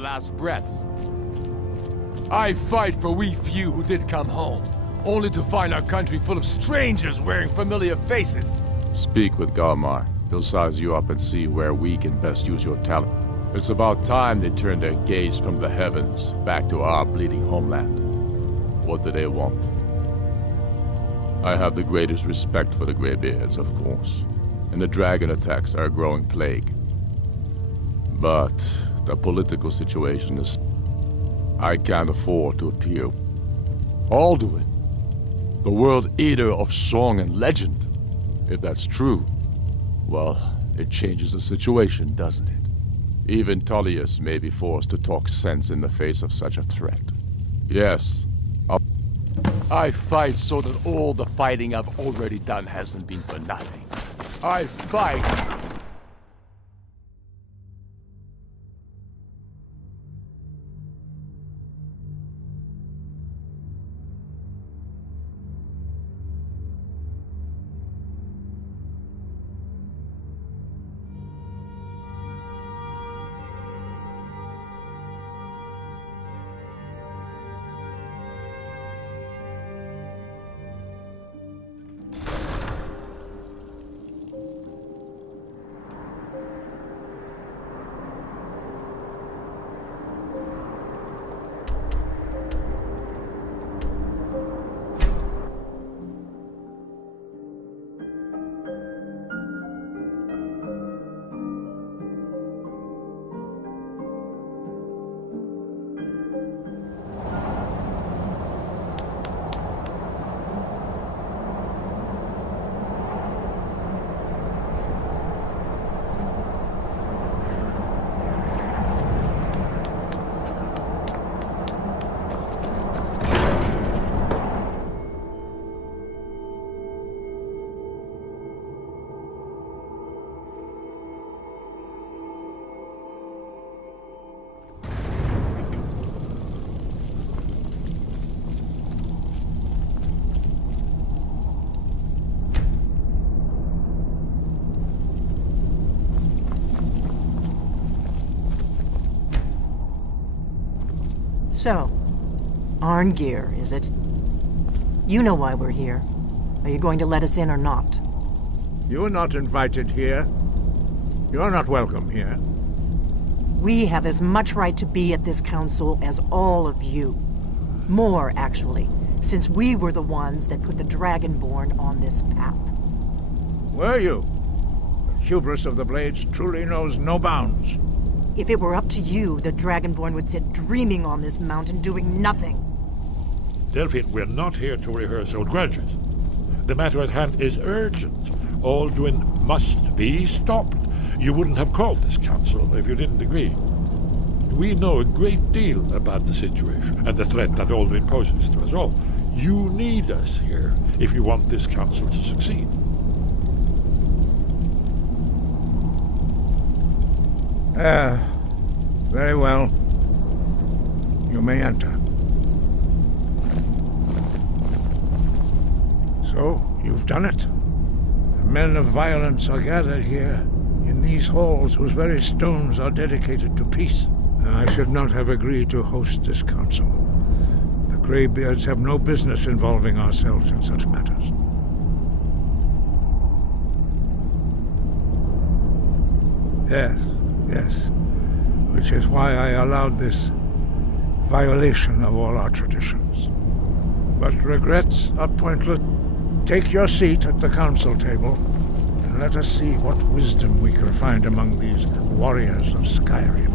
last breaths. I fight for we few who did come home, only to find our country full of strangers wearing familiar faces. Speak with Galmar. He'll size you up and see where we can best use your talent. It's about time they turned their gaze from the heavens back to our bleeding homeland. What do they want? I have the greatest respect for the Greybeards, of course, and the dragon attacks are a growing plague. But the political situation is... I can't afford to appear. I'll do it. The World Eater of song and legend. If that's true, well, it changes the situation, doesn't it? Even Tullius may be forced to talk sense in the face of such a threat. Yes, I fight so that all the fighting I've already done hasn't been for nothing. I fight... So, Arngeir, is it? You know why we're here. Are you going to let us in or not? You're not invited here. You're not welcome here. We have as much right to be at this council as all of you. More, actually, since we were the ones that put the Dragonborn on this path. Were you? The hubris of the Blades truly knows no bounds. If it were up to you, the Dragonborn would sit dreaming on this mountain doing nothing. Delphine, we're not here to rehearse old grudges. The matter at hand is urgent. Alduin must be stopped. You wouldn't have called this council if you didn't agree. We know a great deal about the situation and the threat that Alduin poses to us all. You need us here if you want this council to succeed. Very well. You may enter. So, you've done it. The men of violence are gathered here, in these halls whose very stones are dedicated to peace. I should not have agreed to host this council. The Greybeards have no business involving ourselves in such matters. Yes. Which is why I allowed this violation of all our traditions. But regrets are pointless. Take your seat at the council table, and let us see what wisdom we can find among these warriors of Skyrim.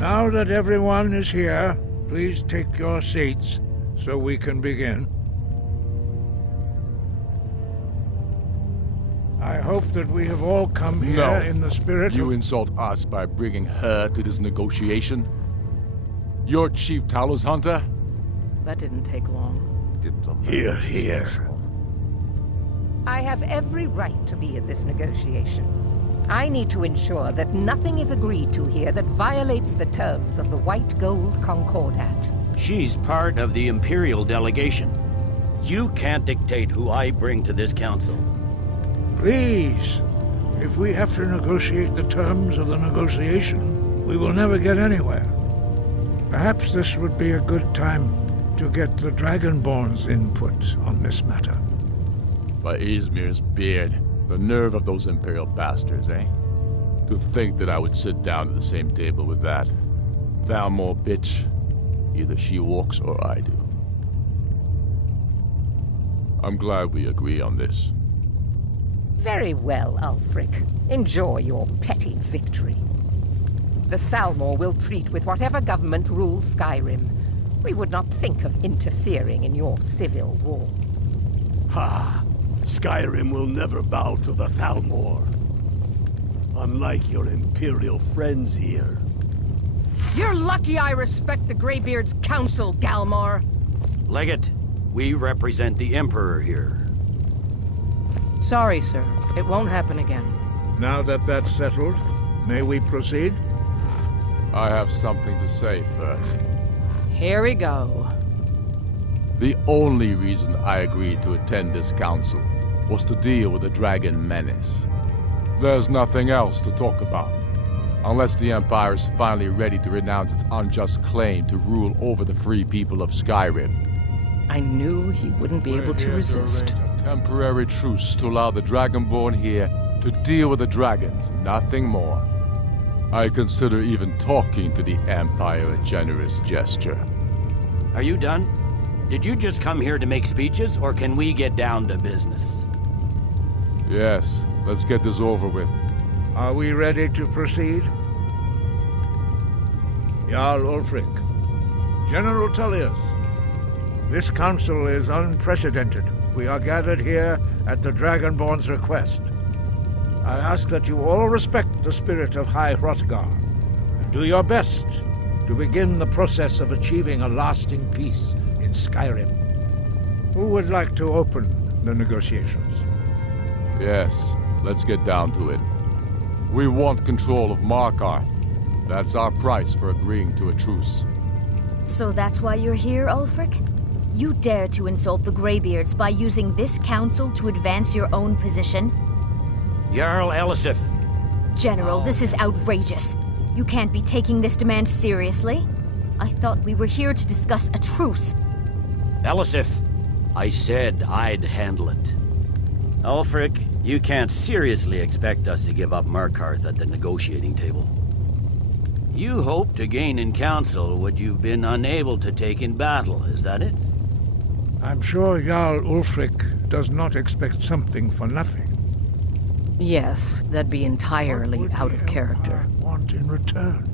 Now that everyone is here, please take your seats so we can begin. I hope that we have all come here No. in the spirit You of... insult us by bringing her to this negotiation? You're Chief Talos Hunter? That didn't take long. Here, here. I have every right to be at this negotiation. I need to ensure that nothing is agreed to here that violates the terms of the White Gold Concordat. She's part of the Imperial delegation. You can't dictate who I bring to this council. Please, if we have to negotiate the terms of the negotiation, we will never get anywhere. Perhaps this would be a good time to get the Dragonborn's input on this matter. By Izmir's beard, the nerve of those Imperial bastards, eh? To think that I would sit down at the same table with that Thalmor bitch. Either she walks or I do. I'm glad we agree on this. Very well, Ulfric. Enjoy your petty victory. The Thalmor will treat with whatever government rules Skyrim. We would not think of interfering in your civil war. Ha! Skyrim will never bow to the Thalmor. Unlike your Imperial friends here. You're lucky I respect the Greybeard's counsel, Galmar. Legate, we represent the Emperor here. Sorry, sir. It won't happen again. Now that that's settled, may we proceed? I have something to say first. Here we go. The only reason I agreed to attend this council was to deal with the dragon menace. There's nothing else to talk about. Unless the Empire is finally ready to renounce its unjust claim to rule over the free people of Skyrim. I knew he wouldn't be able to resist. A temporary truce to allow the Dragonborn here to deal with the dragons, nothing more. I consider even talking to the Empire a generous gesture. Are you done? Did you just come here to make speeches, or can we get down to business? Yes, let's get this over with. Are we ready to proceed? Jarl Ulfric, General Tullius, this council is unprecedented. We are gathered here at the Dragonborn's request. I ask that you all respect the spirit of High Hrothgar, and do your best to begin the process of achieving a lasting peace in Skyrim. Who would like to open the negotiations? Yes, let's get down to it. We want control of Markarth. That's our price for agreeing to a truce. So that's why you're here, Ulfric? You dare to insult the Greybeards by using this council to advance your own position? Jarl Elisif. General, this is outrageous. You can't be taking this demand seriously. I thought we were here to discuss a truce. Elisif, I said I'd handle it. Ulfric, you can't seriously expect us to give up Markarth at the negotiating table. You hope to gain in council what you've been unable to take in battle, is that it? I'm sure Jarl Ulfric does not expect something for nothing. Yes, that'd be entirely What would out the of character. Empire want in return?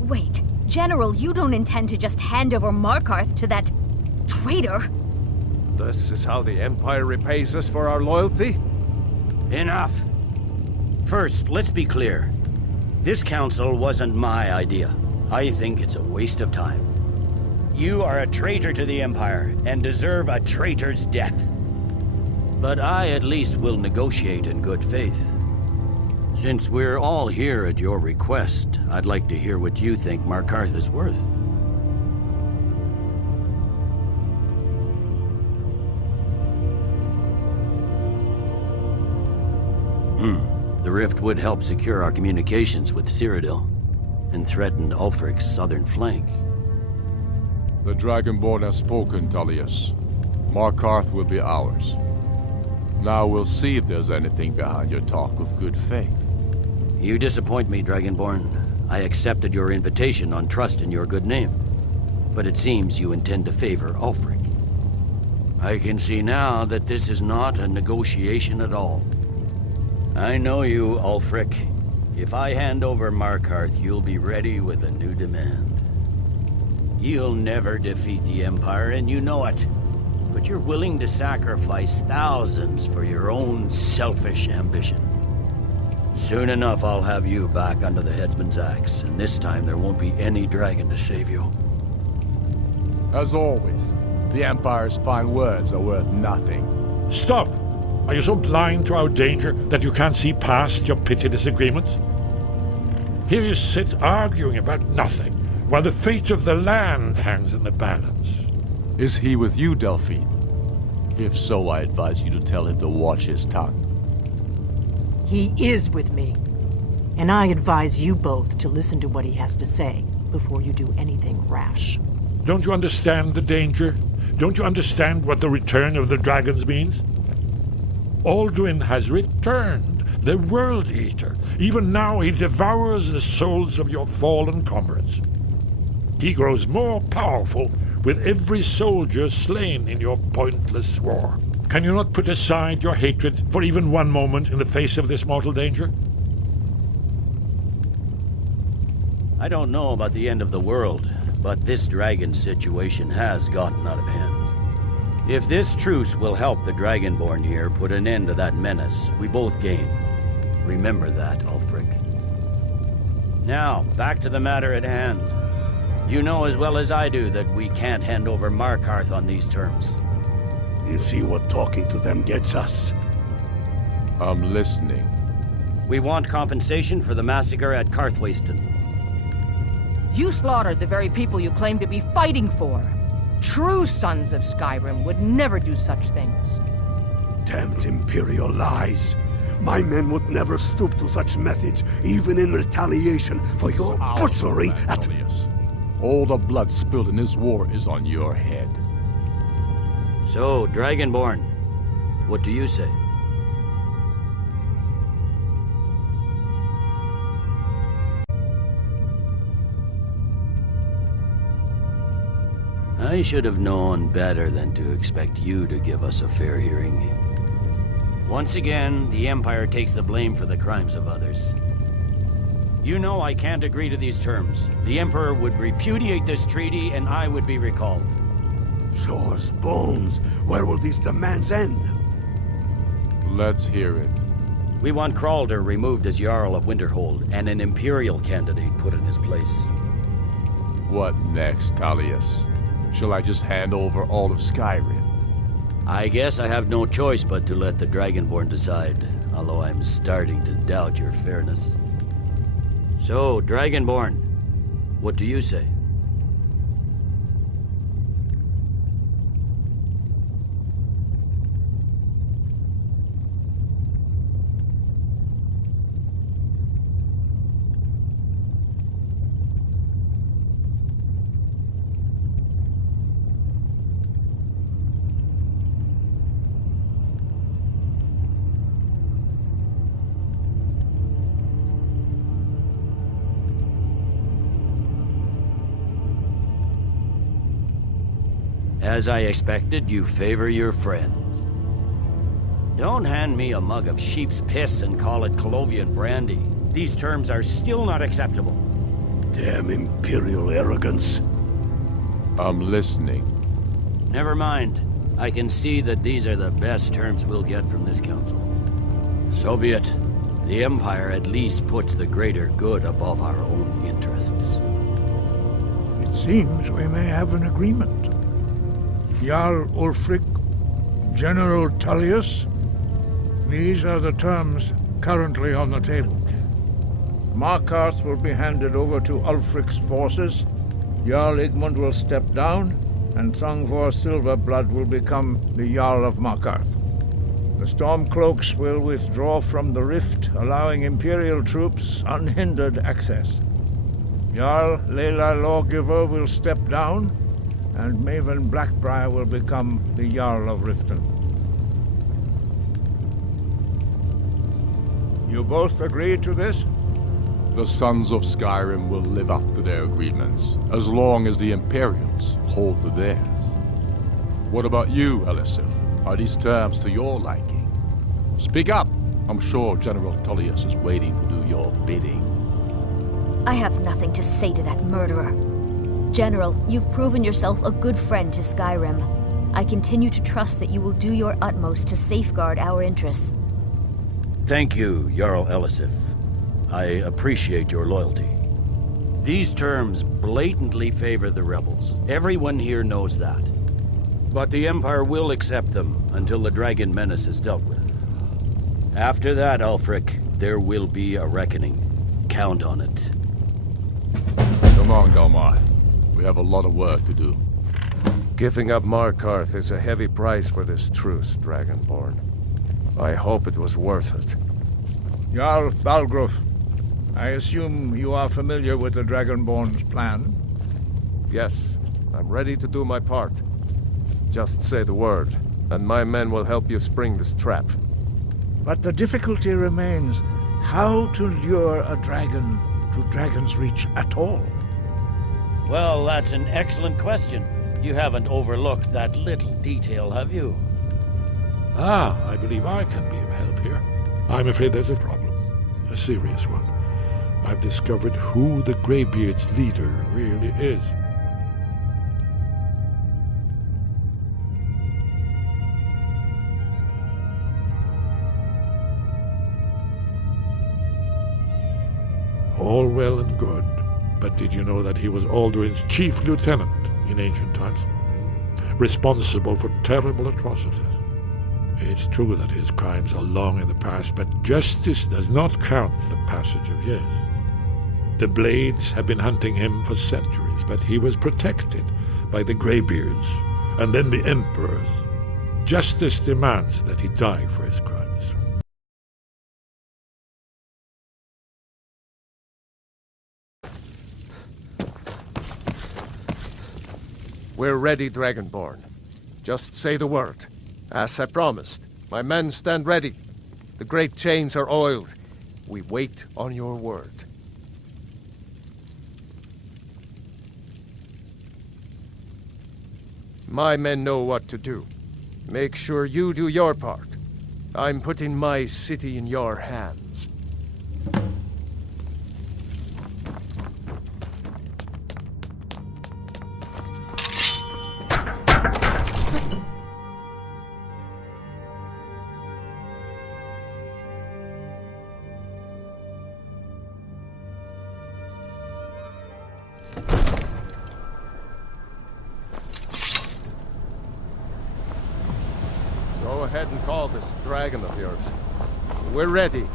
Wait, General, you don't intend to just hand over Markarth to that traitor? This is how the Empire repays us for our loyalty? Enough. First, let's be clear. This council wasn't my idea. I think it's a waste of time. You are a traitor to the Empire and deserve a traitor's death. But I at least will negotiate in good faith. Since we're all here at your request, I'd like to hear what you think Markarth is worth. The rift would help secure our communications with Cyrodiil, and threatened Ulfric's southern flank. The Dragonborn has spoken, Tullius. Markarth will be ours. Now we'll see if there's anything behind your talk of good faith. You disappoint me, Dragonborn. I accepted your invitation on trust in your good name. But it seems you intend to favor Ulfric. I can see now that this is not a negotiation at all. I know you, Ulfric. If I hand over Markarth, you'll be ready with a new demand. You'll never defeat the Empire, and you know it. But you're willing to sacrifice thousands for your own selfish ambition. Soon enough, I'll have you back under the headsman's axe, and this time there won't be any dragon to save you. As always, the Empire's fine words are worth nothing. Stop! Are you so blind to our danger that you can't see past your petty disagreements? Here you sit arguing about nothing, while the fate of the land hangs in the balance. Is he with you, Delphine? If so, I advise you to tell him to watch his tongue. He is with me. And I advise you both to listen to what he has to say before you do anything rash. Don't you understand the danger? Don't you understand what the return of the dragons means? Alduin has returned, the World Eater. Even now he devours the souls of your fallen comrades. He grows more powerful with every soldier slain in your pointless war. Can you not put aside your hatred for even one moment in the face of this mortal danger? I don't know about the end of the world, but this dragon situation has gotten out of hand. If this truce will help the Dragonborn here put an end to that menace, we both gain. Remember that, Ulfric. Now, back to the matter at hand. You know as well as I do that we can't hand over Markarth on these terms. You see what talking to them gets us? I'm listening. We want compensation for the massacre at Karthwasten. You slaughtered the very people you claim to be fighting for. True sons of Skyrim would never do such things. Damned Imperial lies. My men would never stoop to such methods, even in retaliation for your butchery at... All the blood spilled in this war is on your head. So, Dragonborn, what do you say? I should have known better than to expect you to give us a fair hearing. Once again, the Empire takes the blame for the crimes of others. You know I can't agree to these terms. The Emperor would repudiate this treaty and I would be recalled. Show us bones. Where will these demands end? Let's hear it. We want Kralder removed as Jarl of Winterhold and an Imperial candidate put in his place. What next, Tullius? Shall I just hand over all of Skyrim? I guess I have no choice but to let the Dragonborn decide, although I'm starting to doubt your fairness. So, Dragonborn, what do you say? As I expected, you favor your friends. Don't hand me a mug of sheep's piss and call it Colovian brandy. These terms are still not acceptable. Damn Imperial arrogance. I'm listening. Never mind. I can see that these are the best terms we'll get from this council. So be it. The Empire at least puts the greater good above our own interests. It seems we may have an agreement. Jarl Ulfric, General Tullius, these are the terms currently on the table. Markarth will be handed over to Ulfric's forces, Jarl Igmund will step down, and Thongvor Silverblood will become the Jarl of Markarth. The Stormcloaks will withdraw from the rift, allowing Imperial troops unhindered access. Jarl Leila Lawgiver will step down, and Maven Blackbriar will become the Jarl of Riften. You both agree to this? The Sons of Skyrim will live up to their agreements, as long as the Imperials hold to theirs. What about you, Elisif? Are these terms to your liking? Speak up! I'm sure General Tullius is waiting to do your bidding. I have nothing to say to that murderer. General, you've proven yourself a good friend to Skyrim. I continue to trust that you will do your utmost to safeguard our interests. Thank you, Jarl Elisif. I appreciate your loyalty. These terms blatantly favor the rebels. Everyone here knows that. But the Empire will accept them until the Dragon Menace is dealt with. After that, Ulfric, there will be a reckoning. Count on it. Come on, Galmar. We have a lot of work to do. Giving up Markarth is a heavy price for this truce, Dragonborn. I hope it was worth it. Jarl Balgruf, I assume you are familiar with the Dragonborn's plan? Yes, I'm ready to do my part. Just say the word, and my men will help you spring this trap. But the difficulty remains how to lure a dragon to Dragon's Reach at all. Well, that's an excellent question. You haven't overlooked that little detail, have you? I believe I can be of help here. I'm afraid there's a problem. A serious one. I've discovered who the Greybeard's leader really is. All well and good, but did you know that he was Alduin's chief lieutenant in ancient times? Responsible for terrible atrocities. It's true that his crimes are long in the past, but justice does not count the passage of years. The Blades have been hunting him for centuries, but he was protected by the Greybeards, and then the Emperors. Justice demands that he die for his crimes. We're ready, Dragonborn. Just say the word. As I promised, my men stand ready. The great chains are oiled. We wait on your word. My men know what to do. Make sure you do your part. I'm putting my city in your hands. Go ahead and call this dragon of yours. We're ready.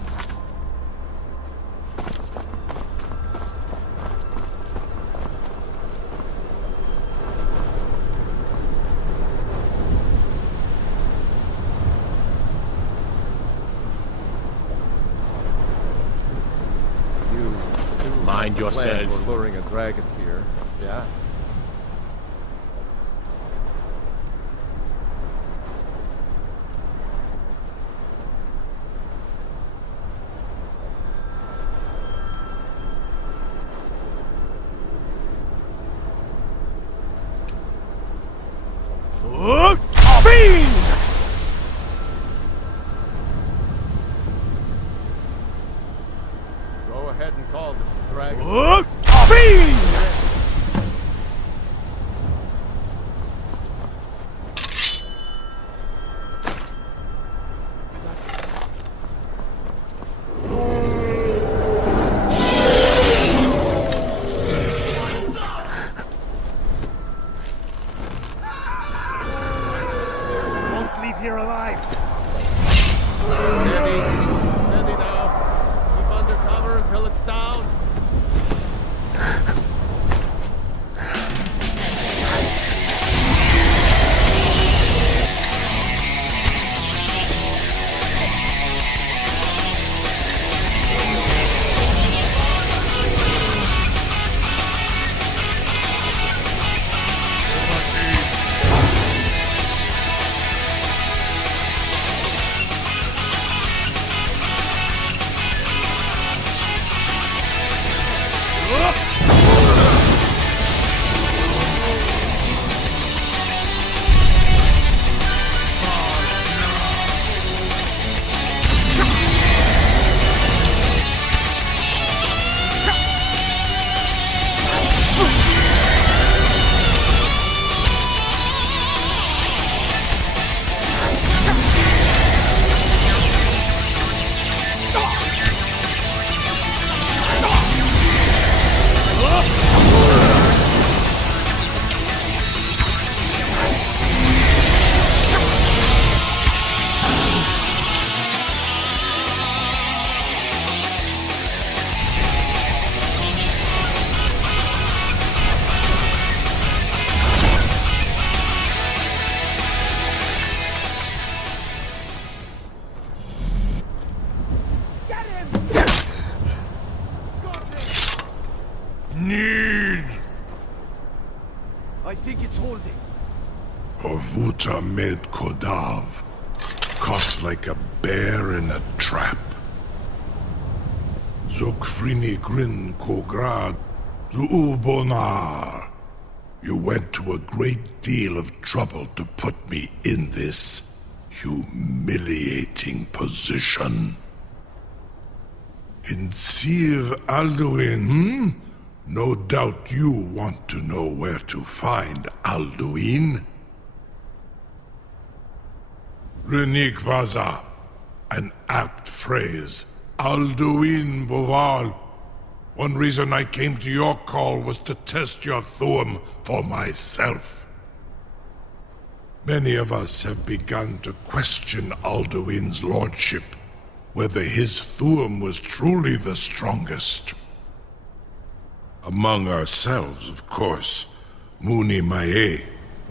Mind yourself. We're luring a dragon here, yeah? Go ahead and call this dragon. Won't leave here alive. Steady. Steady now. Keep under cover until it's down. Need! I think it's holding. Horvuta med Kodav. Caught like a bear in a trap. Zokfrini Grin Kograd. Zuubonar. You went to a great deal of trouble to put me in this humiliating position. Hinsir Alduin, No doubt you want to know where to find Alduin. Renik Vaza, an apt phrase. Alduin Boval. One reason I came to your call was to test your Thuum for myself. Many of us have begun to question Alduin's lordship, whether his Thuum was truly the strongest. Among ourselves, of course, Muni Mae,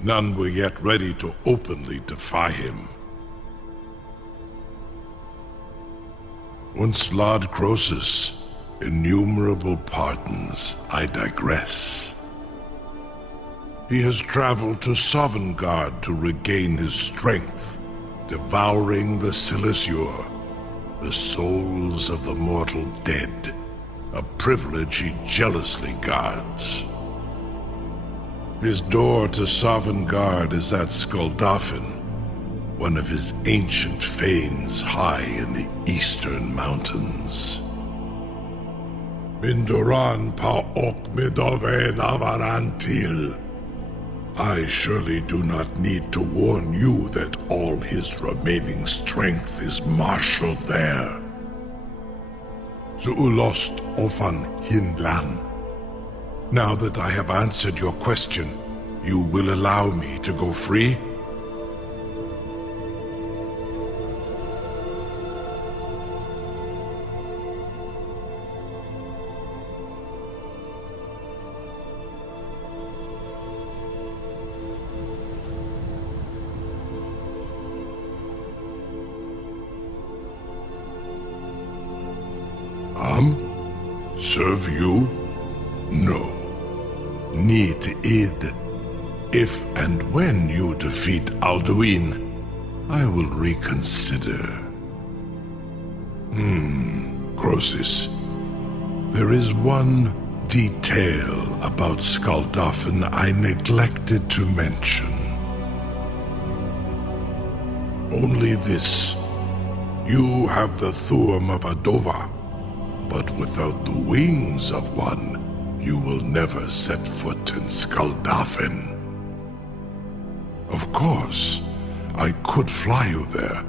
none were yet ready to openly defy him. Once Lord Croesus, innumerable pardons, I digress. He has traveled to Sovngarde to regain his strength, devouring the Silesure, the souls of the mortal dead, a privilege he jealously guards. His door to Sovngarde is at Skuldafn, one of his ancient fanes high in the eastern mountains. Mindoran pa ok midove navarantil. I surely do not need to warn you that all his remaining strength is marshaled there. Zuulost ofan Hinlan. Now that I have answered your question, you will allow me to go free? Serve you? No. Need id. If and when you defeat Alduin, I will reconsider. Croesus. There is one detail about Skuldafn I neglected to mention. Only this. You have the Thuum of Adova. But without the wings of one, you will never set foot in Skuldafn. Of course, I could fly you there,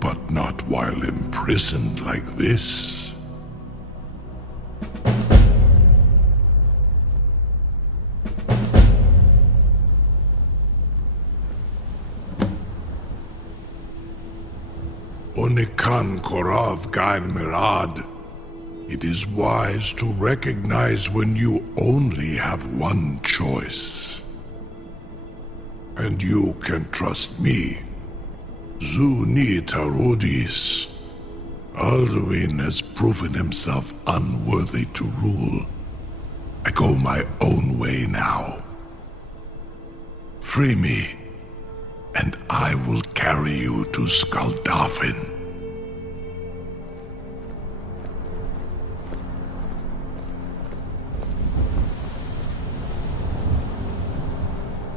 but not while imprisoned like this. Onikan Korav Gair Mirad. It is wise to recognize when you only have one choice. And you can trust me. Zuni Tarudis. Alduin has proven himself unworthy to rule. I go my own way now. Free me, and I will carry you to Skuldafn.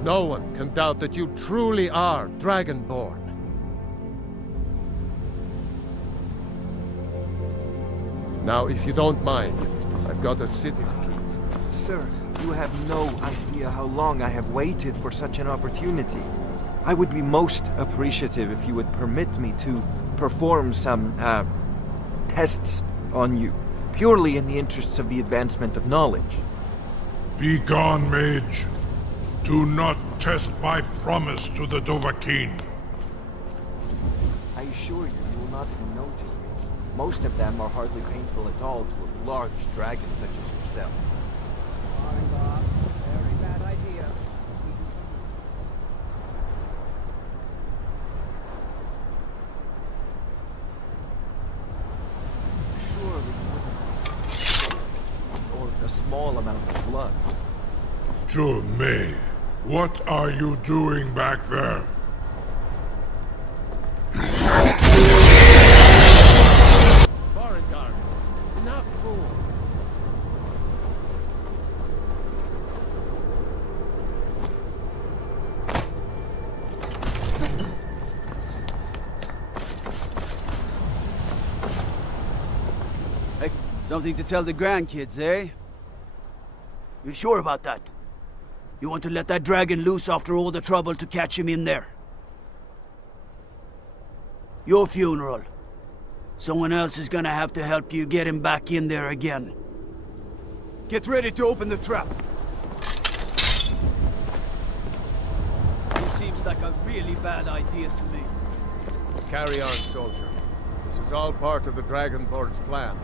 No one can doubt that you truly are Dragonborn. Now, if you don't mind, I've got a city to keep. Sir, you have no idea how long I have waited for such an opportunity. I would be most appreciative if you would permit me to perform some, tests on you, purely in the interests of the advancement of knowledge. Be gone, mage. Do not test my promise to the Dovahkiin. I assure you, you will not even notice me. Most of them are hardly painful at all to a large dragon such as yourself. Sorry, Bob. Very bad idea. Surely you wouldn't be or a small amount of blood. May, what are you doing back there? Foreign guard. Enough, fool. Hey, something to tell the grandkids, eh? You sure about that? You want to let that dragon loose after all the trouble to catch him in there? Your funeral. Someone else is gonna have to help you get him back in there again. Get ready to open the trap. This seems like a really bad idea to me. Carry on, soldier. This is all part of the Dragonborn's plan.